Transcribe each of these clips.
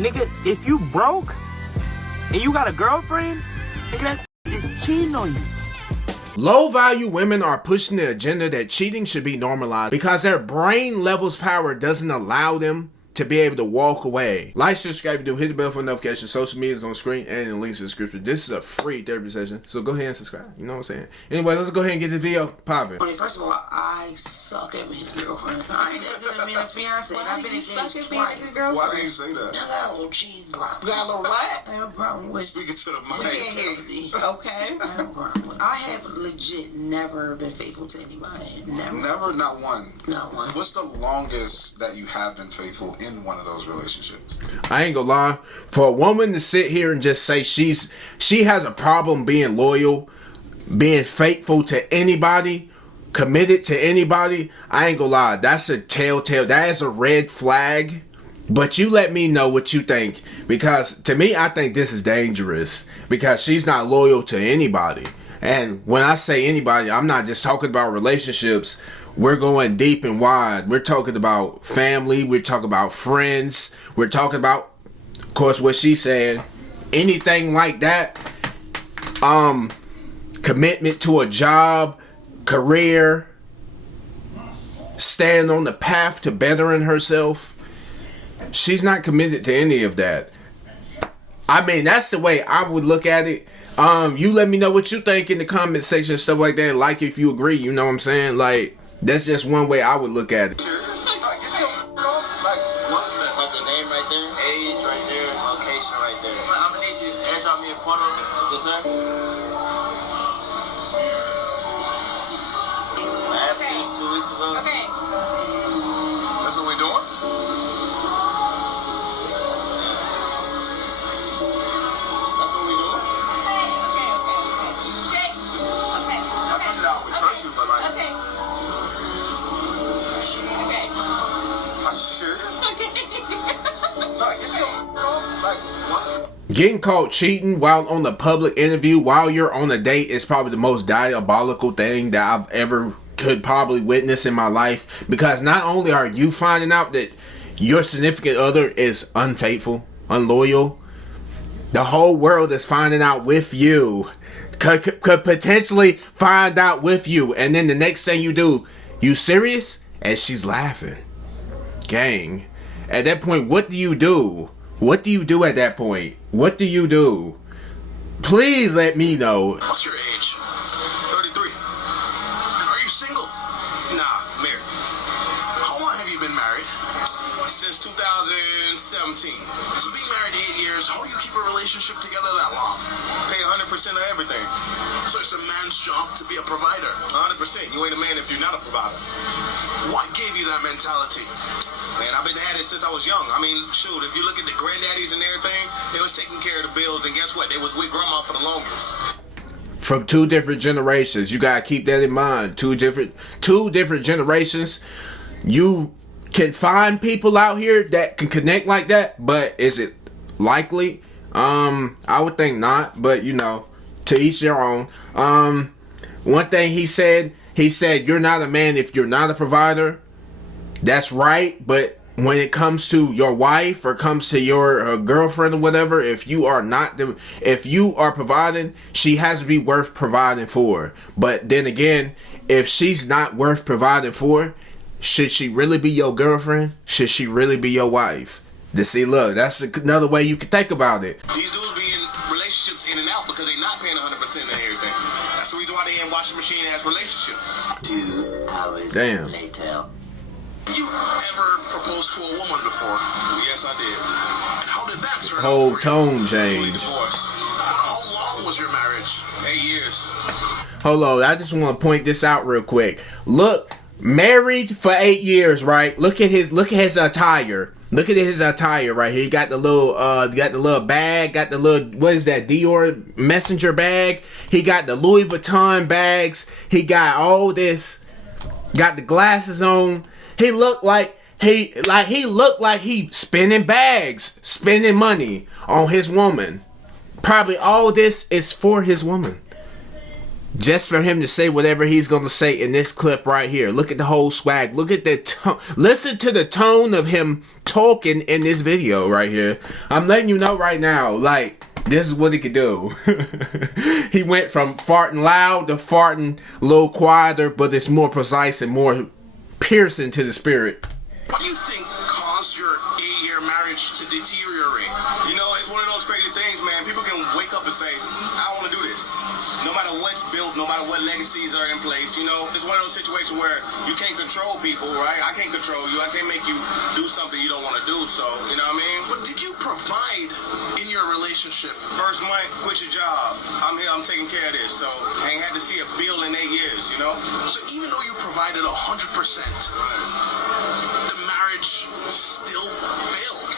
Nigga, if you broke and you got a girlfriend, nigga, that is cheating on you. Low-value women are pushing the agenda that cheating should be normalized because their brain levels power doesn't allow them to be able to walk away. Like, subscribe, hit the bell for notifications. Social media is on screen and in the links in the description. This is a free therapy session, so go ahead and subscribe. You know what I'm saying? Anyway, let's go ahead and get this video popping. First of all, I suck at being a girlfriend. I ain't that good at being a fiance. I've been engaged twice. Why do you say that? I got a little cheating problem. You got a little what? I have a problem with Speaking to the We mic. can't hear you. Okay. I have a problem with. I have legit never been faithful to anybody. Never. Not one. Not one. What's the longest that you have been faithful in one of those relationships? I ain't gonna lie, for a woman to sit here and just say she has a problem being loyal, being faithful to anybody, committed to anybody, I ain't gonna lie, that's a telltale, that is a red flag. But you let me know what you think, because to me, I think this is dangerous, because she's not loyal to anybody. And when I say anybody, I'm not just talking about relationships. We're going deep and wide. We're talking about family. We're talking about friends. We're talking about, of course, what she's saying. Anything like that. Commitment to a job, career, staying on the path to bettering herself. She's not committed to any of that. I mean, that's the way I would look at it. You let me know what you think in the comment section, stuff like that. Like if you agree, you know what I'm saying? Like, that's just one way I would look at it. Type your name right there, age right there, location right there. I'm gonna need you to airdrop me a photo. Is this her? Last year, 2 weeks ago. Okay. That's what we doing? That's what we doing? Okay. I figured out we trust you, but like, Okay. Okay. are you serious? Like, get like, what? Getting caught cheating while on the public interview, while you're on a date, is probably the most diabolical thing that I've ever could probably witness in my life. Because not only are you finding out that your significant other is unfaithful, unloyal, the whole world is finding out with you. Could potentially find out with you. And then the next thing you do, you serious? And she's laughing. Gang. At that point, what do you do? What do you do at that point? What do you do? Please let me know. What's your age? 33. Are you single? Nah, married. How long have you been married? Since 2017. So being married 8 years, how do you keep a relationship together that long? Pay 100% of everything. So it's a man's job to be a provider. 100%. You ain't a man if you're not a provider. What gave you that mentality? Man, I've been at it since I was young. I mean, shoot, if you look at the granddaddies and everything, they was taking care of the bills, and guess what? They was with grandma for the longest. From two different generations. You gotta keep that in mind. Two different generations. You can find people out here that can connect like that, but is it likely? I would think not, but you know, to each their own. One thing he said, you're not a man if you're not a provider. That's right, but when it comes to your wife or comes to your girlfriend or whatever, if you are providing, she has to be worth providing for. But then again, if she's not worth providing for, should she really be your girlfriend? Should she really be your wife? See, look, that's another way you could think about it. These dudes be in relationships in and out because they not paying 100% of everything. That's the reason why they in washing machine ass relationships. 2 hours Damn. later. You ever proposed to a woman before? Yes, I did. How did that turn Whole out for tone We change. divorced. How long was your marriage? 8 years. Hold on, I just want to point this out real quick. Look, married for 8 years, right? Look at his attire. Look at his attire right here. He got the little bag, got the little, what is that, Dior messenger bag. He got the Louis Vuitton bags. He got all this. Got the glasses on. He looked like he spending bags, spending money on his woman. Probably all this is for his woman. just for him to say whatever he's going to say in this clip right here. Look at the whole swag. Look at the tone. Listen to the tone of him talking in this video right here. I'm letting you know right now, like, this is what he could do. He went from farting loud to farting a little quieter, but it's more precise and more piercing to the spirit. What do you think caused your 8-year marriage to deteriorate? You know, it's one of those crazy things, man. People can wake up and say, I don't want to do this. No matter what's built, no matter what legacies are in place, you know, it's one of those situations where you can't control people, right? I can't control you. I can't make you do something you don't want to do, so, you know what I mean? What did you provide in your relationship? First month, quit your job. I'm here, I'm taking care of this, so I ain't had to see a bill in 8 years, you know? So even though you provided 100%, the marriage still failed.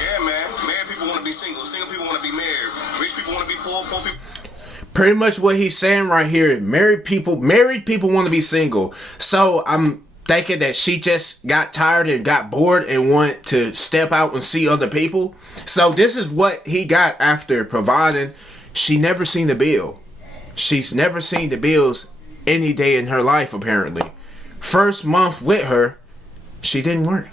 Yeah, man. Married people want to be single. Single people want to be married. Rich people want to be poor. Poor people. Pretty much what he's saying right here. Married people want to be single. So I'm thinking that she just got tired and got bored and wanted to step out and see other people. So this is what he got after providing. She never seen the bill. She's never seen the bills any day in her life, apparently. First month with her, she didn't work.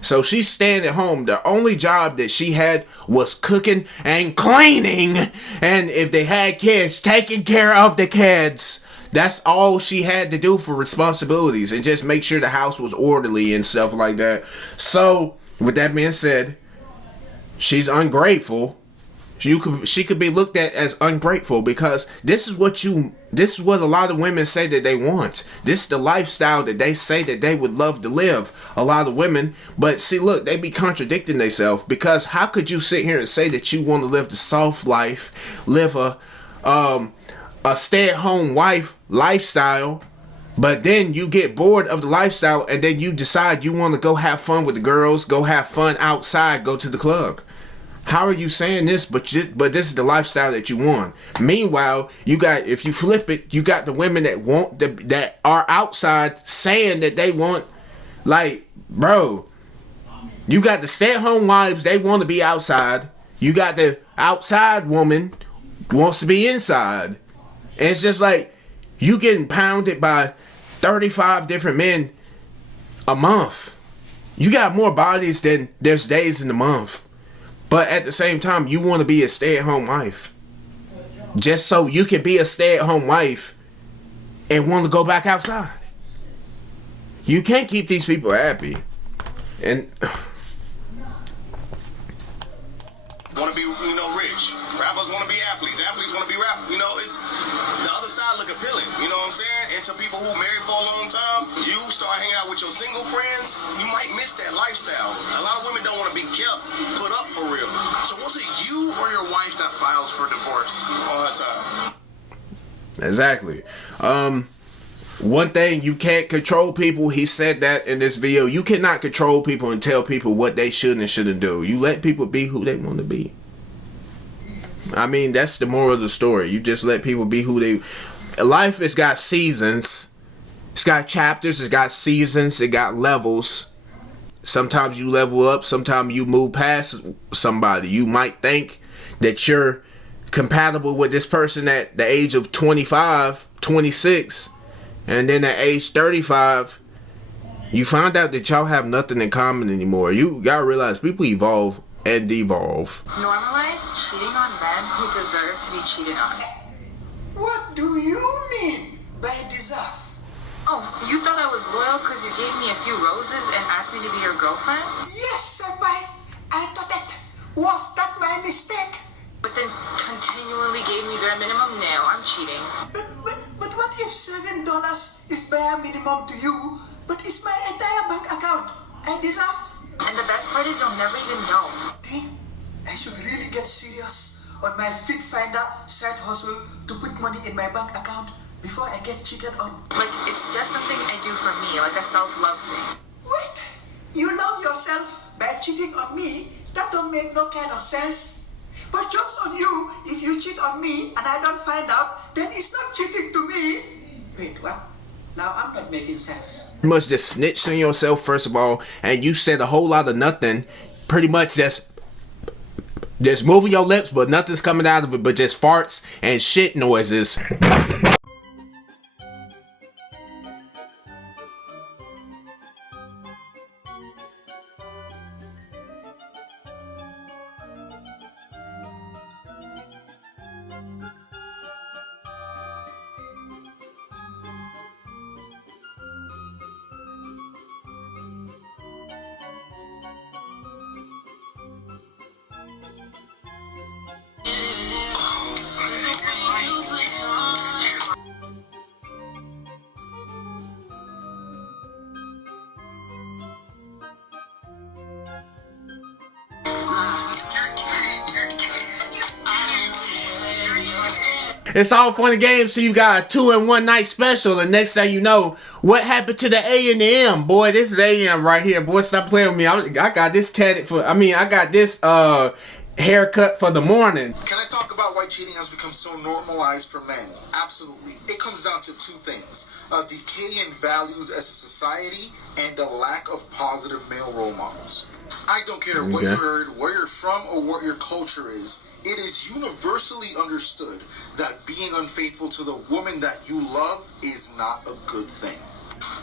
So she's staying at home. The only job that she had was cooking and cleaning. And if they had kids, taking care of the kids. That's all she had to do for responsibilities. And just make sure the house was orderly and stuff like that. So, with that being said, she's ungrateful. She could be looked at as ungrateful because this is what a lot of women say that they want. This is the lifestyle that they say that they would love to live. A lot of women, but see, look, they be contradicting themselves because how could you sit here and say that you want to live the soft life, live a stay-at-home wife lifestyle, but then you get bored of the lifestyle and then you decide you want to go have fun with the girls, go have fun outside, go to the club. How are you saying this, but this is the lifestyle that you want? Meanwhile, you got, if you flip it, you got the women that want that are outside saying that they want, like, bro, you got the stay-at-home wives, they want to be outside. You got the outside woman wants to be inside. And it's just like, you getting pounded by 35 different men a month. You got more bodies than there's days in the month. But at the same time, you want to be a stay-at-home wife. Just so you can be a stay-at-home wife and want to go back outside. You can't keep these people happy. And want to be, you know, rich. Rappers want to be athletes. Athletes want to be rappers. You know, it's the other side look appealing. You know what I'm saying? And to people who married for a long time, you start hanging out with your single friends, you might miss that lifestyle. A lot of women don't want to be kept, put up for real. So was it you or your wife that files for divorce? On her side. exactly. One thing, you can't control people. He said that in this video. You cannot control people and tell people what they should and shouldn't do. You let people be who they want to be. I mean, that's the moral of the story. You just let people be who they... Life has got seasons. It's got chapters. It's got seasons. It got levels. Sometimes you level up. Sometimes you move past somebody. You might think that you're compatible with this person at the age of 25, 26. And then at age 35, you find out that y'all have nothing in common anymore. You gotta realize people evolve and devolve. Normalize cheating on men who deserve to be cheated on. What do you mean by deserve? Oh, you thought I was loyal because you gave me a few roses and asked me to be your girlfriend? Yes, senpai. I thought that. Was that my mistake? But then continually gave me bare minimum? No, I'm cheating. But what if $7 is bare minimum to you, but it's my entire bank account? I deserve. And the best part is you'll never even know. Think I should really get serious on my Fit Finder side hustle to put money in my bank account before I get cheated on. Like, it's just something I do for me, like a self-love thing. Wait, you love yourself by cheating on me? That don't make no kind of sense. But joke's on you, if you cheat on me and I don't find out, then it's not cheating to me. Wait, what? Now I'm not making sense. You must just snitch on yourself, first of all, and you said a whole lot of nothing. Pretty much just moving your lips, but nothing's coming out of it but just farts and shit noises. It's all fun and games. So you got a 2-in-1 night special, and next thing you know, what happened to the A and the M? Boy, this is AM right here. Boy, stop playing with me. I got this tatted for. I got this haircut for the morning. Can I talk about why cheating has become so normalized for men? Absolutely. It comes down to two things: a decay in values as a society and a lack of positive male role models. I don't care what you heard, where you're from, or what your culture is. It is universally understood that being unfaithful to the woman that you love is not a good thing.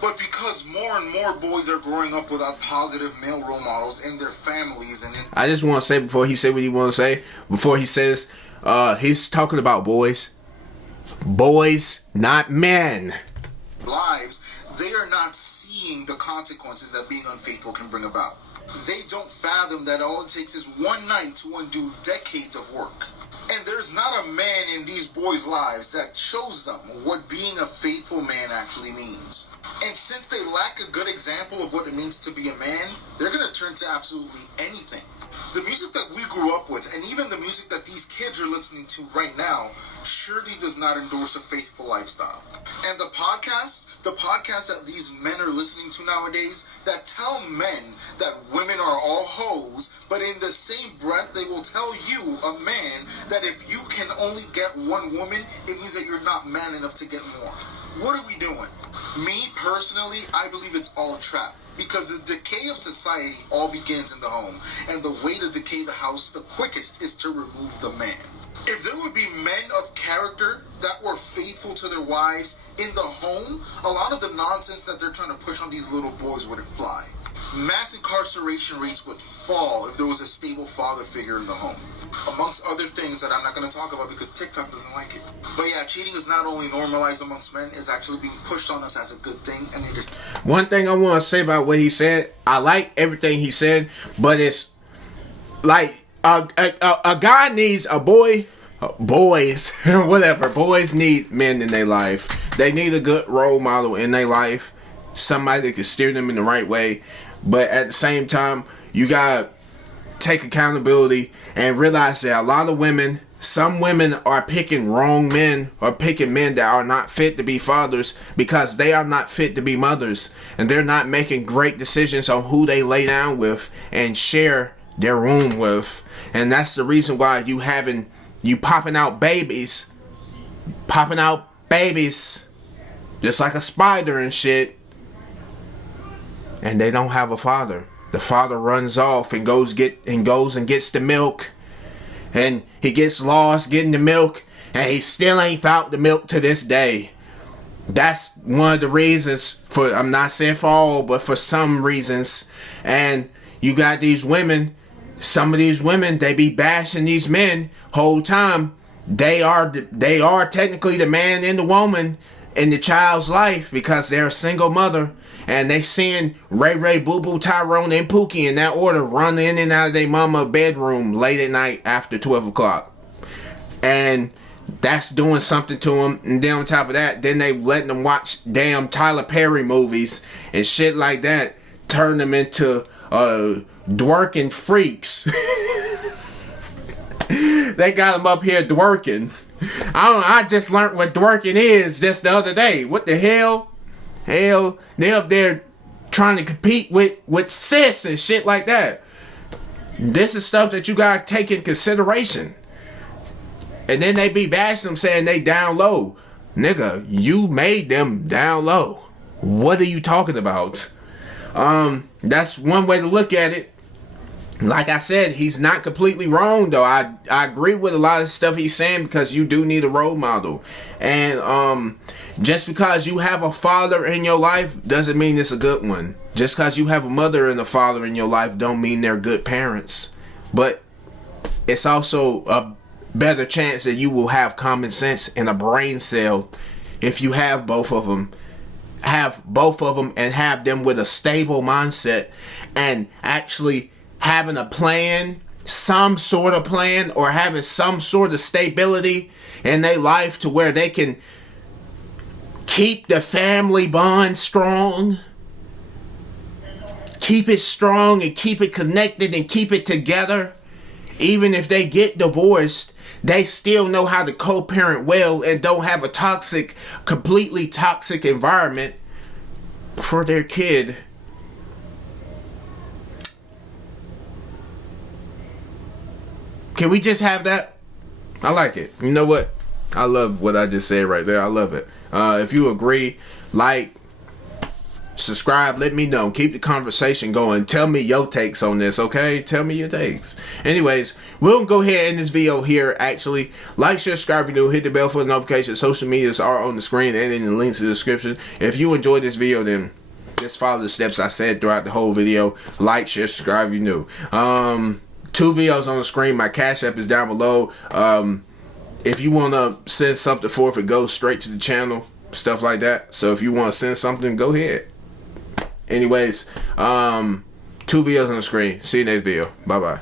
But because more and more boys are growing up without positive male role models in their families and in... I just want to say before he said what he want to say, before he says, he's talking about boys. Boys, not men. lives, they are not seeing the consequences that being unfaithful can bring about. They don't fathom that all it takes is one night to undo decades of work. And there's not a man in these boys' lives that shows them what being a faithful man actually means. And since they lack a good example of what it means to be a man, they're going to turn to absolutely anything. The music that we grew up with, and even the music that these kids are listening to right now, surely does not endorse a faithful lifestyle. And the podcasts that these men are listening to nowadays that tell men that women are all hoes, but in the same breath they will tell you, a man, that if you can only get one woman, it means that you're not man enough to get more. What are we doing? Me, personally, I believe it's all a trap. Because the decay of society all begins in the home. And the way to decay the house the quickest is to remove the man. If there would be men of character that were faithful to their wives in the home, a lot of the nonsense that they're trying to push on these little boys wouldn't fly. Mass incarceration rates would fall if there was a stable father figure in the home. Amongst other things that I'm not going to talk about because TikTok doesn't like it. But yeah, cheating is not only normalized amongst men, it's actually being pushed on us as a good thing. And it is. One thing I want to say about what he said, I like everything he said, but it's like a guy needs a boy, boys, whatever. Boys need men in their life. They need a good role model in their life, somebody that can steer them in the right way. But at the same time, you gotta take accountability and realize that a lot of women, some women are picking wrong men or picking men that are not fit to be fathers because they are not fit to be mothers, and they're not making great decisions on who they lay down with and share their room with. And that's the reason why you popping out babies just like a spider and shit, and they don't have a father. The father runs off and goes and gets the milk, and he gets lost getting the milk, and he still ain't found the milk to this day. That's one of the reasons for, I'm not saying for all, but for some reasons. And you got these women, some of these women, they be bashing these men whole time. They are technically the man and the woman in the child's life because they're a single mother. And they seeing Ray, Boo Boo, Tyrone, and Pookie in that order run in and out of their mama bedroom late at night after 12 o'clock. And that's doing something to them. And then on top of that, then they letting them watch damn Tyler Perry movies and shit like that. Turn them into dworking freaks. They got them up here dworking. I just learned what dworking is just the other day. What the hell? Hell, they up there trying to compete with cis and shit like that. This is stuff that you gotta take in consideration. And then they be bashing them saying they down low. Nigga, you made them down low. What are you talking about? That's one way to look at it. Like I said, he's not completely wrong though. I agree with a lot of stuff he's saying because you do need a role model. And just because you have a father in your life doesn't mean it's a good one. Just because you have a mother and a father in your life don't mean they're good parents. But it's also a better chance that you will have common sense and a brain cell if you have both of them. Have both of them and have them with a stable mindset and actually having a plan, some sort of plan, or having some sort of stability in their life to where they can keep the family bond strong, keep it strong and keep it connected and keep it together. Even if they get divorced, they still know how to co-parent well and don't have a toxic, completely toxic environment for their kid. Can we just have that? I like it. You know what? I love what I just said right there. I love it. If you agree, like, subscribe, let me know. Keep the conversation going. Tell me your takes on this, okay? Tell me your takes. Anyways, we'll go ahead and end this video here, actually. Like, share, subscribe if you're new. Hit the bell for the notifications. Social medias are on the screen and in the links in the description. If you enjoyed this video, then just follow the steps I said throughout the whole video. Like, share, subscribe if you're new. 2 videos on the screen. My Cash App is down below. If you want to send something for it goes straight to the channel, stuff like that. So if you want to send something, go ahead. Anyways, 2 videos on the screen. See you next video. Bye bye.